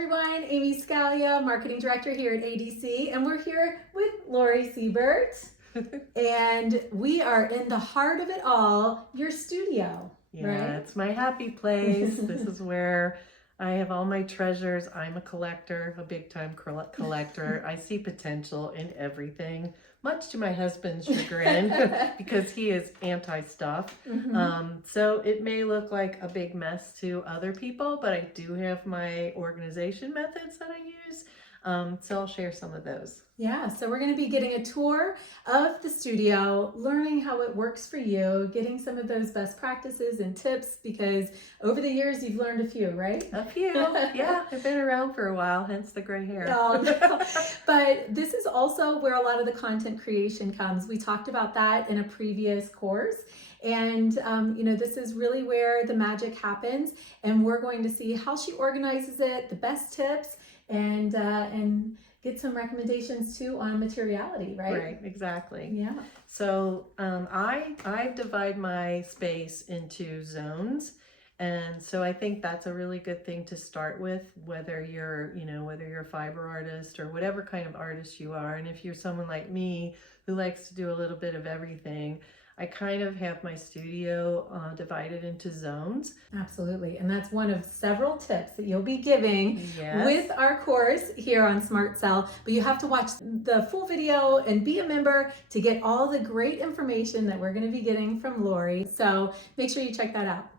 everyone, Amy Scalia, Marketing Director here at ADC, and we're here with Lori Siebert, and we are in the heart of it all, your studio, right? It's my happy place. This is where I have all my treasures. I'm a collector, a big time collector. I see potential in everything, much to my husband's chagrin because he is anti-stuff. So it may look like a big mess to other people, but I do have my organization methods that I use. So I'll share some of those. Yeah, so we're going to be getting a tour of the studio, learning how it works for you, getting some of those best practices and tips, because over the years you've learned a few, right? A few, yeah. I've been around for a while, hence the gray hair. No. But this is also where a lot of the content creation comes. We talked about that in a previous course. And, this is really where the magic happens. And we're going to see how she organizes it, the best tips, and get some recommendations too on materiality, right? Right, exactly. Yeah. So I divide my space into zones. And so I think that's a really good thing to start with, whether you're a fiber artist or whatever kind of artist you are. And if you're someone like me who likes to do a little bit of everything, I kind of have my studio divided into zones. Absolutely. And that's one of several tips that you'll be giving Yes. with our course here on Smart Cell. But you have to watch the full video and be a member to get all the great information that we're going to be getting from Lori. So make sure you check that out.